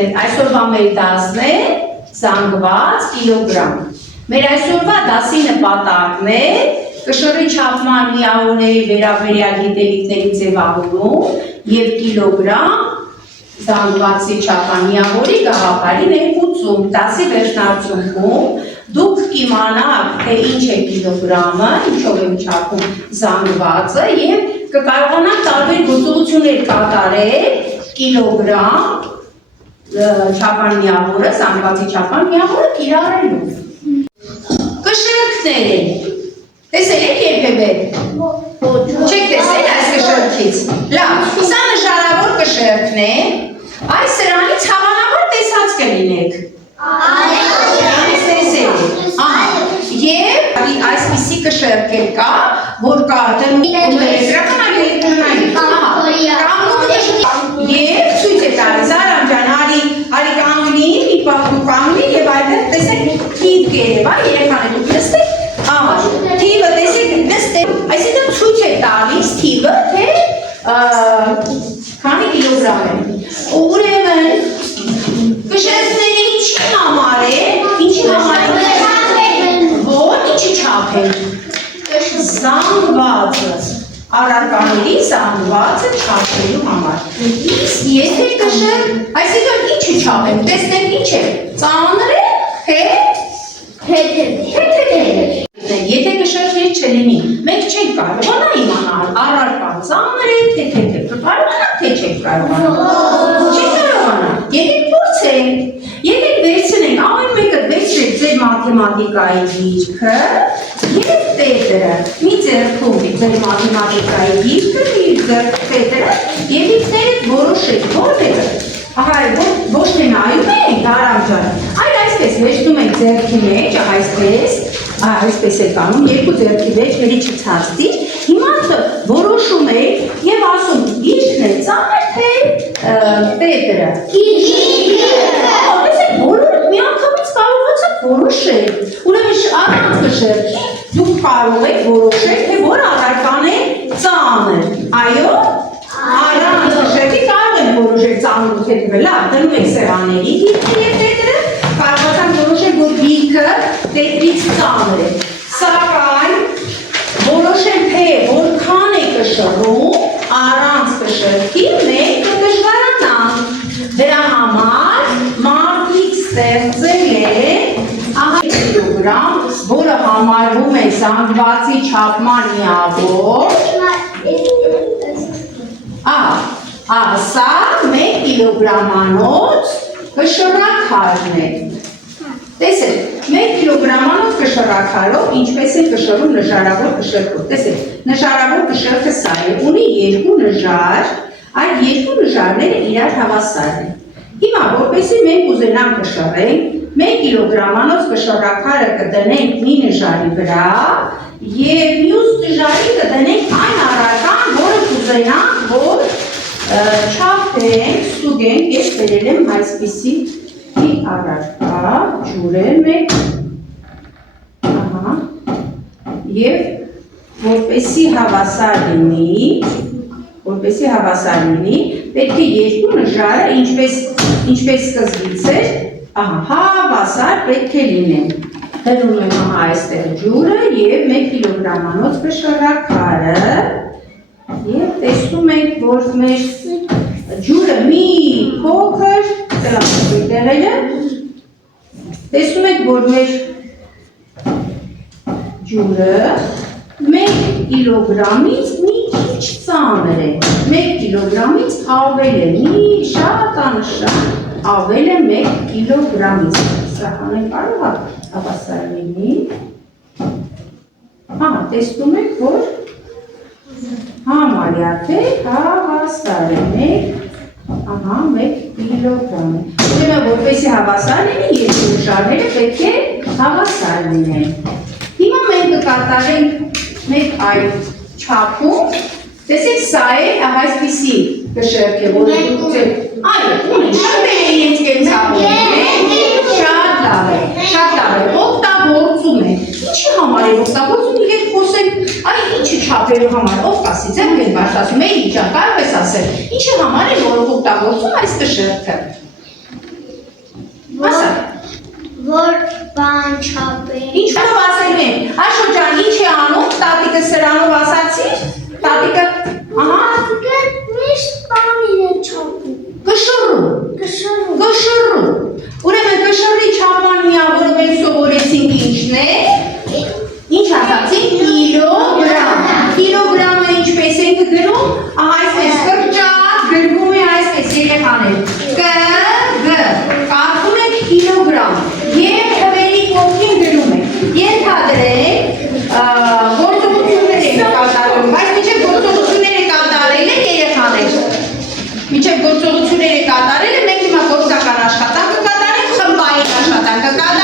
կշերքներ, այսօրվա մեր դասն է զանգված կիլոգրամ։ Մեր այսօրվա դասի նպատակն է կշռի չափման միավորների վերաբերյալ գիտելիքների ձևավորում և կիլոգրամ զանգվածի չափման միավորի գաղափարի ներմուծում։ Դասի վերջնարդյունքում դուք կիմանաք, թե ինչ է կիլոգրամը, ինչով է չափում զանգվածը և կկարողանաք տարբեր գործողություններ կատարել կիլոգրամ չափման միավորը, զանգվածի չափման միավորը կիրառելով։ Կշռքներ են։ Տեսել եք երբևէ։ Չեք տեսել այս կշռքից։ Լավ, սա նշանավոր կշռքն է։ Այս սրանից հավանաբար տեսած կլինեք։ Եվ այսպիսի կշռք էլ կա, որ կա և ցույց է տալիս Արամ ջան, արի կանգնի, մի պահ կանգնի և այդտեղ տեսեք թիվ կերև, երեխան է դուք նստեք, թիվը տեսեք նստեք, այսինքն ցույց է տալիս թիվը, թե քանի կիլոգրամ է։ Ուրեմն կշռքները ինչի համար է, որ ինչի չափ է, զանգվածը, առարկաների զանգվածը չափելու համար։ Իսկ եթե կշռք, այսինքն ինչի չափ է, տեսնենք ինչ է, ծանր է, թե եթե կշռքներ չլինի, մենք չենք կարողանա իմանալ առարկան ծանր է, թե կկարողանանք, թե չենք կարողանա։ Չենք կարողանա, եկեք փորձենք, եկեք վերցնենք, ամեն մեկը վերցրեք ձեր մաթեմատիկայի գիրքը և տետրը, մի ձեռքում ձեր մաթեմատիկայի գիրքը, մի ձեռք տետրը և ինքներդ որոշեք որտեղը։ Ահա ոչ թե նայում ենք, Արամ ջան, այլ այսպես վերցնում ենք ձեռքի մեջ, այսպես է կանում, երկու ձեռքի մեջ վերի չցածդիր, հիմա որոշում եք և ասում գիրքն է ծանր թե տետրը։ Տեսեք, բոլորը միանգամից կարողացաք որոշել, ուրեմն առանց կշռքի դուք կարող եք որոշել, թե որ առարկան է ծանր, այո, առանց կշռքի կարող են որոշել ծանր ու թեթևը, լավ, դնում եք սեղանների գիրքը և տետրը, կարողացան որոշել, որ գիրքը տետրից ծանր է, սակայն որոշել, թե որքան է կշռում, առանց կշռքի մենք կդժվարանանք, դրա համար մարդիկ ստեղծել են կիլոգրամ, որը համարվում է զանգվածի չափման միավոր, սա 1 կիլոգրամանոց կշռաքարն է։ Տեսեք, 1 կիլոգրամանոց կշռաքարով ինչպես է կշռում նժարավոր կշռքով։ Տեսեք, նժարավոր կշռքը սա է, ունի երկու նժար, այդ երկու նժարները իրար հավասար են։ Հիմա, որպեսզի մենք ուզենանք կշռենք, 1 կիլոգրամանոց կշռաքարը կդնենք մի նժարի վրա և մյուս նժարի կդնենք այն առարկան, որը կուզենանք, որ չափենք, ստուգենք, ես բերել եմ այսպիսի մի առարկա, ջուր է մեկ, և որպեսզի հավասար լինի, պետք է երկու նժարը, ինչպես սկզբից էր, հավասար պետք է լինեն։ Դնում եմ այստեղ ջուրը և 1 կիլոգրամանոց կշռաքարը և տեսնում ենք, որ մեր ջուրը մի փոքր, տեսնում ենք, որ մեր ջուրը 1 կիլոգրամից մի քիչ ծանր է, 1 կիլոգրամից ավել է, մի շատ անշան ավել է 1 կիլոգրամից, սրահանը կարող է հավասար լինի, տեսնում եք, որ համարյա թե հավասար է 1 կիլոգրամ է, ուրեմն որպեսզի հավասար լինի, երկու նժարները պետք է հավասար լինեն։ Հիմա մենք կկատարենք մեկ այլ չափում, տեսեք սա է այսպիսի կշռք է, որը դուք շատերը իրենց կենցաղում շատ լավ է, օգտագործում է, ինչի համար է օգտագործում, իրենք խոսենք, ինչի չափելու համար, ով կասի, ձեր են բարձրացում, էի ջան, կարող ես ասել, ինչի համար է որ օգտագործում այս կշռքը։ Որ բան չափի։ Ինչով ասելու եմ, Աշոջան, ինչ է անում, տատիկը սրանով ասացի, տատիկը, ահա, Միշտ բանին է չափում։ Կշռու, ուրեմն կշռի չափման միավորը մենք սովորեցինք ինչն է, ինչ ասացինք, կիլոգրամը ինչպես ենք գրում, այսպես կրճատ գրվում է այսպես երեխաներ, կարդում ենք կիլոգրամ և թվերի կողքին գրում ենք, ենթադրենք գործողություններ ենք կատարում, բայց մինչև գործողությունները կատարել են երեխաներ, մինչև գործողությունները կատարել են, մենք հիմա գործական աշխատանքը կատարենք, խմբային աշխատանքը կատարենք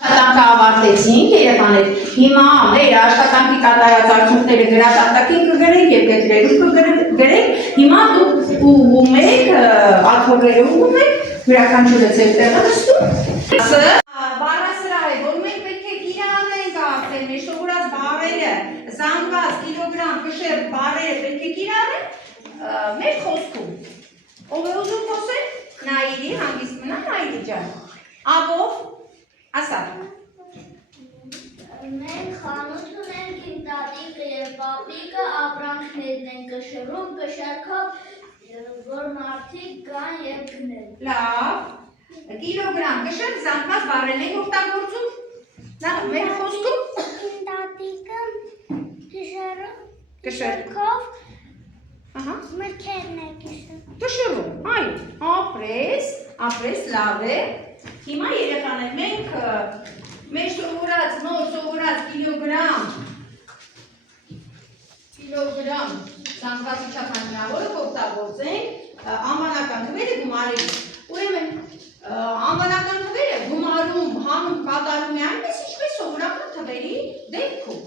Աշխատանքը ավարտեցինք երեխաներ, հիմա մեր աշխատանքի կատարած արդյունքները գրատախտակին կգրենք և կտրերում կգրենք, հիմա դուք ուղում եք, աթոռները ուղում եք, յուրաքանչյուրը ձեր տեղը նստում։ Բառասրահ է, որ մենք պետք է կիրառենք արդեն, մեր սովորած բառերը, զանգված, կիլոգրամ, կշեռ բառերը պետք է կիրառենք մեր խոսքում։ Ով է ուզում խոսել, Նաիրի, հանգիստ մնա Նաիրի ջան, Աբով, ասա։ Մենք խանութ ունենք, իմ տատիկը և պապիկը ապրանքներն են կշռում կշեռքով, որ մարդիկ գան և գնեն։ Լավ, կիլոգրամ կշեռ զանգված բառեր ենք օգտագործում մեր խոսքում։ Իմ տատիկը կշեռքով մրգերն է կշռում։ Կշռում, այ, ապրես, լավ է։ Հիմա երեխաներ, մենք մեր սովորած, նոր սովորած կիլոգրամ զանգվածի չափման միավորը կօգտագործենք անվանական թվերը գումարելու։ Ուրեմն անվանական թվերը գումարում, հանում, կատարում է այնպես, ինչպես սովորական թվերի դեպքում։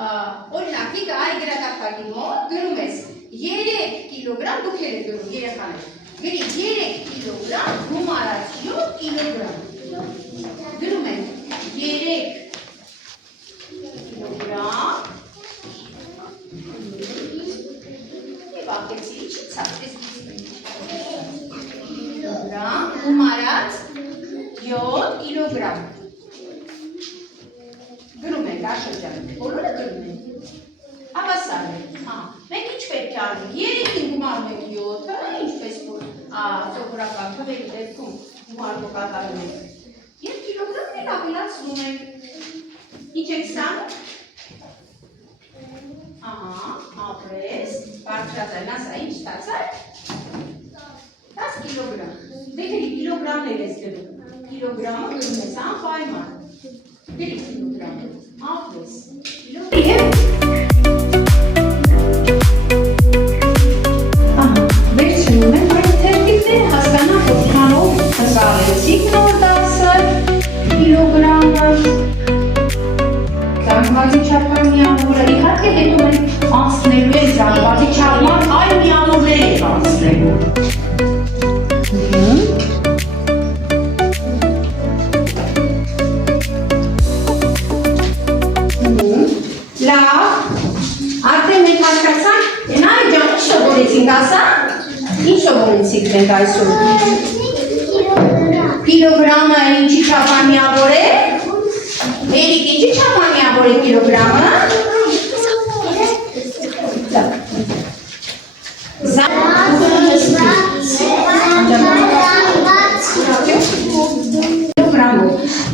Օրինակ, դիգ այ գրատախտակի մոտ գրում ես 3 կիլոգրամ, դուք եք գրում երեխաներ։ Գրի 3 կիլոգրամ գումարած 7 կիլոգրամ։ Գրում ենք 3 կիլոգրամ և ակեցի ինչի ծածկես կիլոգրամ գումարած 7 կիլոգրամ։ Գրում ենք Աշոջան, բոլորը գրում ենք։ Հավասար է, մենք ինչ պետք է անենք, 3-ին գումարում ենք 7-ը, ինչպես որ սովորական թվերի դեպքում գումարումը կատարում ենք, և կիլոգրամներ ավելացնում ենք։ Ինչ եք ստանում։ Ապրես, բարձրացան, ասա, ինչ ստացար։ 10 կիլոգրամ։ Դե գրի կիլոգրամներ ես գրում, կիլոգրամը գրում ես անպայման։ Գրի կիլոգրամը, ապրես, կիլոգրամ։ Վերցնում ենք այդ թերթիկները, հասկանանք որքանով հսկալեցիք նոր 10 կիլոգրամը, զանգվածի չափման միավորը, իհարկե հետո մենք անցնելու ենք զանգվածի չափման այլ միավորներ ենք անցնելու։ Լավ, արդեն մենք հասկացանք, Նայ ջան, ինչ սովորեցինք ասա։ Ինչ սովորեցինք մենք այսօր։ Կիլոգրամը ինչի չափման միավոր է։ Էրիկ, ինչի չափման միավոր է կիլոգրամը։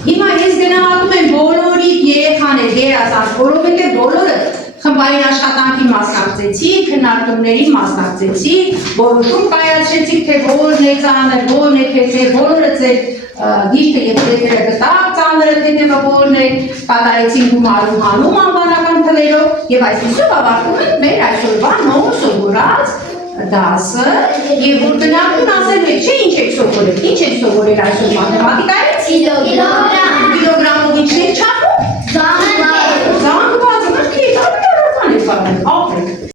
Հիմա ես գնահատում եմ բոլորիդ երեխաներ, երազանք, որովհետև բոլորը խմբային աշխատանքի մասնակցեցիք, քննարկումների մասնակցեցիք, որոշում կայացրեցիք, թե որն է ծանր, որն է թեթև, բոլորը ձեր դիրքը և ձերը գտաք, ծանրը թեթևը որն է, կատարեցին գումարում հանում անվանական թվերով, և այսպիսով ավարտում ենք մեր այսօրվա նոր սովորած 10 եւ որ գնակուն ասել եք չէ ինչ եք սովորել այսօր մաթեմատիկայից Կիլոգրամ